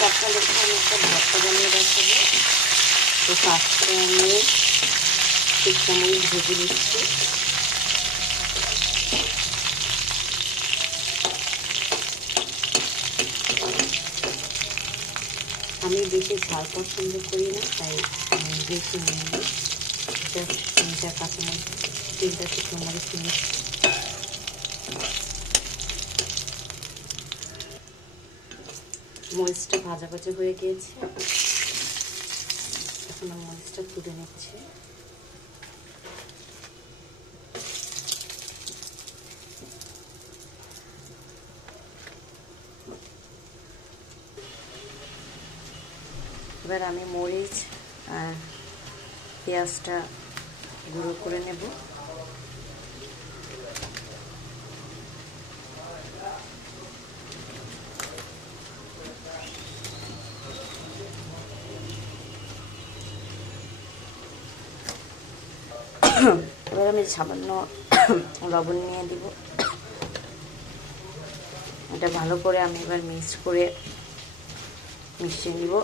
আমি একটা তো আমি নিচ্ছি। আমি বেশি ঝাল পছন্দ করি না, তাই বেশি নিয়ে তিনটা কাঁচামরিচ, তিনটা শুকনো মরিচ নিয়েছি মরিচটা ভাজা ভাজা হয়ে গিয়েছে। এখন মরিচটা তুলে নিচ্ছি। এবার আমি মরিচ আর পেঁয়াজটা গুঁড়ো করে নেব। এবার আমি সামান্য লবণ নিয়ে দিব। এটা ভালো করে আমি এবার মিক্স করে মিশিয়ে নিব।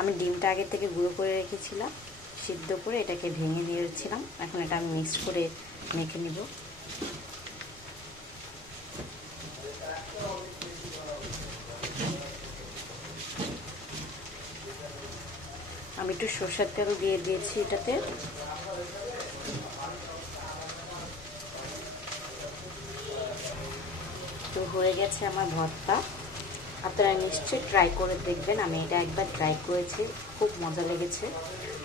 আমি ডিমটা আগে থেকে গুঁড়ো করে রেখেছিলাম, সিদ্ধ করে এটাকে ভেঙে দিয়েছিলাম। এখন এটা আমি মিক্স করে মেখে নিব। আমি একটু সর্ষের তেল দিয়ে দিয়েছি এটাতে। তো হয়ে গেছে আমার ভর্তা। আপনারা নিশ্চয়ই ট্রাই করে দেখবেন, আমি এটা একবার ট্রাই করেছি, খুব মজা লেগেছে।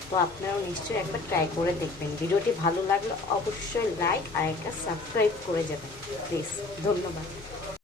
তো আপনারাও নিশ্চয়ই একবার ট্রাই করে দেখবেন। ভিডিওটি ভালো লাগলে অবশ্যই লাইক আর একটা সাবস্ক্রাইব করে যাবেন। প্লিজ ধন্যবাদ।